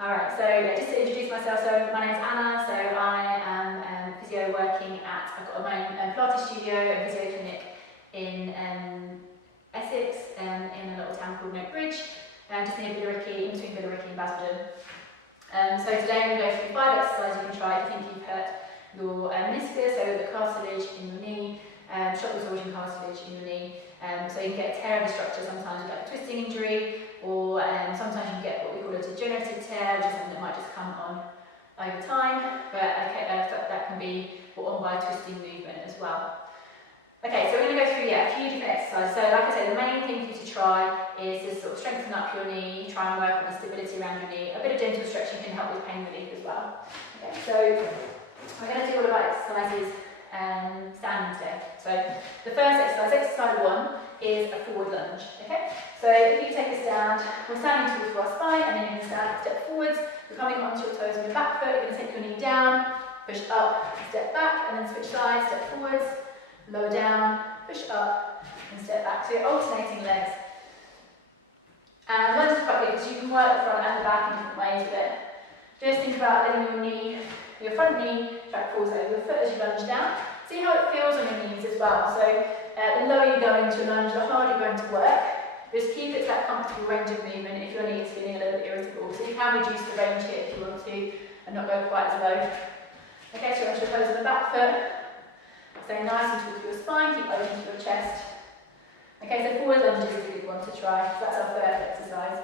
Alright, so yeah, just to introduce myself, so my name's Anna, so I am physio working at, I've got my own Pilates studio and physio clinic in Essex, in a little town called Bridge, just near Billericay, in between Billericay and Basildon. So today I'm going to go through 5 exercises you can try if you think you've hurt your meniscus, so the cartilage in your knee, shock absorption cartilage in your knee. So you can get a tear of the structure, sometimes you get a twisting injury, or sometimes you can get what we call a degenerative tear, which is something that might just come on over time, but that can be brought on by a twisting movement as well. Okay, so we're going to go through a few different exercises. So like I said, the main thing for you to try is to sort of strengthen up your knee, try and work on the stability around your knee. A bit of gentle stretching can help with pain relief as well. Okay, so we're going to do all of our exercises standing today. So the first exercise 1, is a forward lunge. Okay, so if you take us down, we're standing tall for our spine, and then you're going to step forwards. You're coming onto your toes with your back foot. You're going to take your knee down, push up, step back, and then switch sides, step forwards. Lower down, push up, and step back. So you're alternating legs. And lunge is quite good because you can work the front and the back in different ways with it. Just think about letting your front knee track forwards over your foot as you lunge down. See how it feels on your knees as well. So the lower you go into a lunge, the harder you're going to work. Just keep it to that comfortable range of movement if your knee is feeling a little bit irritable. So you can reduce the range here if you want to and not go quite as low. Okay, so you're onto your toes on the back foot. Stay nice and tall through your spine, keep open to your chest. Okay, so forward lunges is a good one to try. That's our first exercise.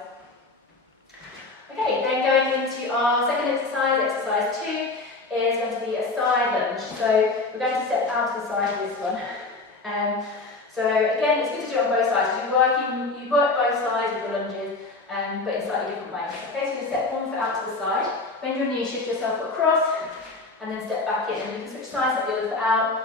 Okay, then going into our second exercise, exercise 2, is going to be a side lunge. So we're going to step out to the side of this one. So again, it's good to do it on both sides. You work both sides with your lunges, but in slightly different ways. Okay, so you step one foot out to the side, bend your knee, shift yourself across, and then step back in. And you can switch sides, step the other foot out.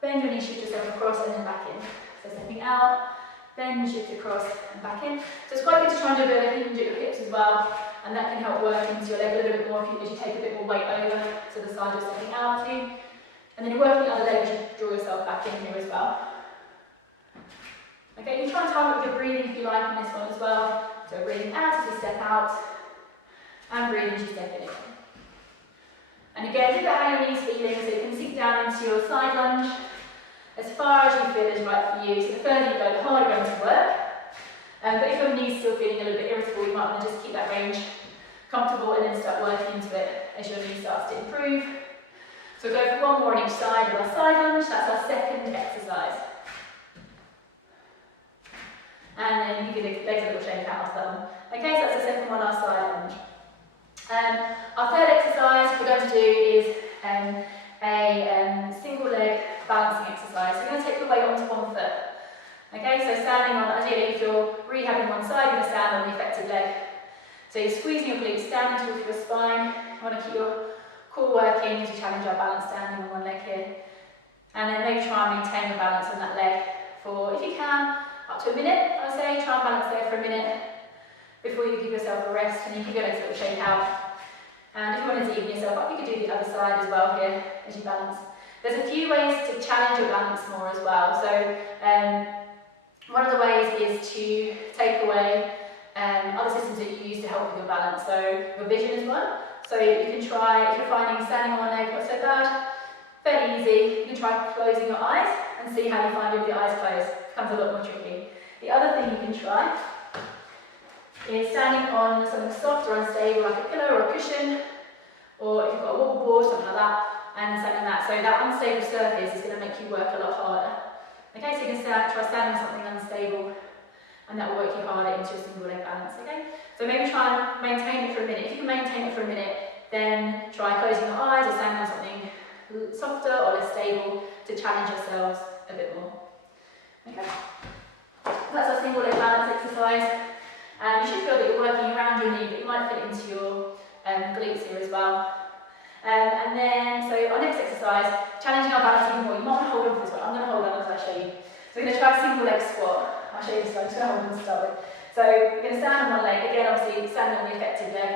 Bend your knee, shift yourself across and then back in. So stepping out, bend, shift across and back in. So it's quite good to try and do a bit of a hinge at your hips as well, and that can help work into your leg a little bit more as you take a bit more weight over to the side you're stepping out to. And then you're working the other leg as you draw yourself back in here as well. Okay, you can try and time it with your breathing if you like on this one as well. So breathing out as you step out, and breathing as you step in. And again, think about how your knee's feeling, so you can sink down into your side lunge as far as you feel is right for you. So the further you go, the harder you're going to work. But if your knee's still feeling a little bit irritable, you might want to just keep that range comfortable and then start working into it as your knee starts to improve. So we'll go for one more on each side of our side lunge. That's our second exercise. And then you give the legs a little shake out after that one. Okay, so that's the second one, our side lunge. Our third exercise we're going to do is a single leg balancing exercise. So you're going to take your weight onto one foot. Okay, so standing on, ideally if you're rehabbing one side, you're going to stand on the affected leg. So you're squeezing your glutes, standing tall through your spine. You want to keep your core working as you challenge our balance standing on one leg here. And then maybe try and maintain your balance on that leg for, if you can, up to a minute, I would say. Try and balance there for a minute before you give yourself a rest, and you give your legs a little shake out. And if you wanted to even yourself up, you could do the other side as well here as you balance. There's a few ways to challenge your balance more as well. So one of the ways is to take away other systems that you use to help with your balance. So your vision is one. So you can try, if you're finding standing on one leg not so bad, fairly easy, you can try closing your eyes and see how you find it with your eyes closed. It becomes a lot more tricky. The other thing you can try is standing on something soft or unstable like a pillow or a cushion, or if you've got a wobble board, something like that, and standing on that. So that unstable surface is going to make you work a lot harder. Okay, so you can try standing on something unstable, and that will work you harder into a single leg balance. Okay, so maybe try and maintain it for a minute. If you can maintain it for a minute, then try closing your eyes or standing on something softer or less stable to challenge yourselves a bit more. Okay, that's our single leg balance exercise. And you should feel that you're working around your knee, but you might fit into your glutes here as well. And then, so our next exercise, challenging our balance even more. You might want to hold on for this one. I'm going to hold on as I show you. So we're going to try a single leg squat. I'll show you this one. I'm just going to hold on to start with. So you're going to stand on one leg. Again, obviously, standing on the affected leg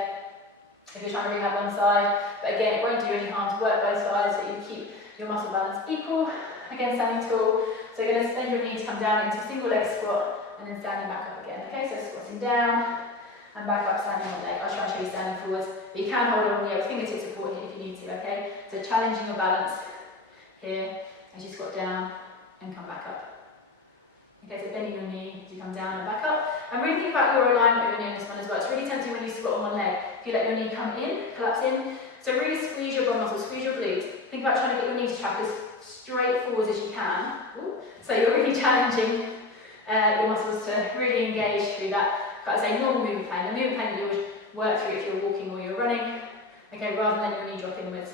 if you're trying to rehab one side. But again, it won't do any harm to work both sides, so you keep your muscle balance equal. Again, standing tall. So you're going to bend your knee to come down into a single leg squat, and then standing back up again. Okay, so squatting down, and back up standing on leg. I'll try and show you standing forwards, but you can hold on with fingertip support here if you need to, okay? So challenging your balance here as you squat down and come back up. Okay, so bending your knee as you come down and back up. And really think about your alignment of your knee on this one as well. It's really tempting when you squat on one leg. If you let your knee come in, collapse in. So really squeeze your bum muscles, squeeze your glutes. Think about trying to get your knee to track as straight forwards as you can. Ooh. So you're really challenging your muscles to really engage through that, like I say, normal movement plane. The movement plane that you would work through if you're walking or you're running, okay, rather than letting your knee drop inwards.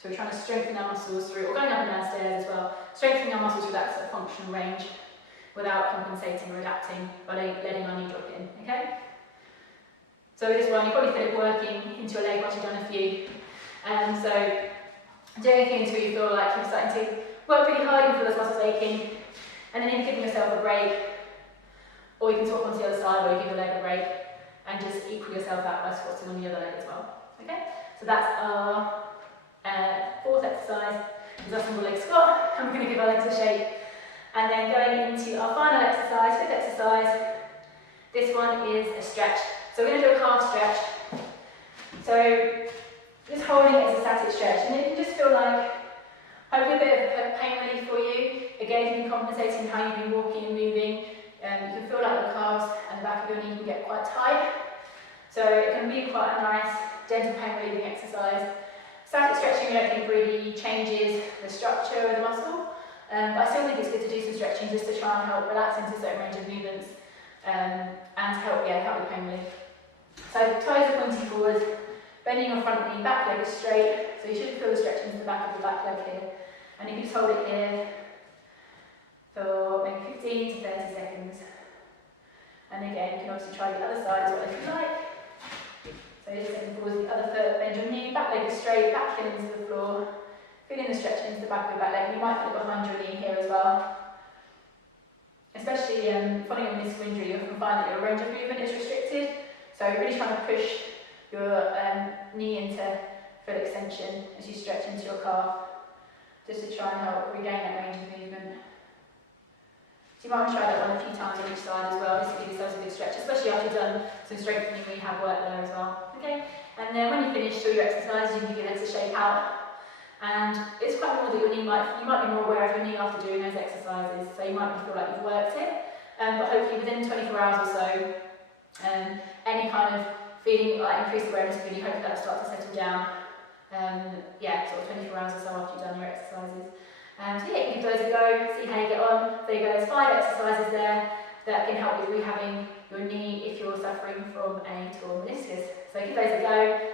So we're trying to strengthen our muscles through, or going up and down stairs as well, strengthening our muscles through that sort of functional range without compensating or adapting by letting our knee drop in, okay? So with this one, you probably feel it working into your leg once you've done a few. So do anything until you feel like you're starting to work really hard, you feel those muscles aching, and then you're giving yourself a break, or you can swap onto the other side where you give your leg a break and just equal yourself out by squatting on the other leg as well, okay? So that's our fourth exercise, is our single leg squat, and we're going to give our legs a shake. And then going into our final exercise, fifth exercise, this one is a stretch. So we're going to do a calf stretch. So just holding it as a static stretch, and it can just feel like hopefully a bit of pain relief for you. Again, if you've been compensating how you've been walking and moving, you can feel like the calves and the back of your knee can get quite tight. So it can be quite a nice, gentle pain relieving exercise. Static stretching, I don't think really changes the structure of the muscle. But I still think it's good to do some stretching just to try and help relax into a certain range of movements and help with pain relief. So toes are pointing forward, bending your front knee, back leg is straight, so you should feel the stretch into the back of the back leg here. And you can just hold it here for maybe 15 to 30 seconds. And again, you can obviously try the other side as well if you like. So just stepping forward with the other foot, bend your knee, back leg is straight, back heel into the floor. Feeling the stretch into the back of your back leg. You might feel it behind your knee here as well. Especially following a meniscal injury, you often find that your range of movement is restricted. So really trying to push your knee into full extension as you stretch into your calf, just to try and help regain that range of movement. So you might want to try that one a few times on each side as well, just to give yourselves a good stretch, especially after you've done some strengthening rehab work there as well. Okay, and then when you finish all your exercises, you can give your legs a shake out. And it's quite normal that you might be more aware of your knee after doing those exercises, so you might feel like you've worked it, but hopefully within 24 hours or so, any kind of feeling like increased awareness of your knee, hopefully that'll start to settle down, sort of 24 hours or so after you've done your exercises. So yeah, you can give those a go, see how you get on. There you go, there's 5 exercises there that can help with rehabbing your knee if you're suffering from a torn meniscus. So give those a go.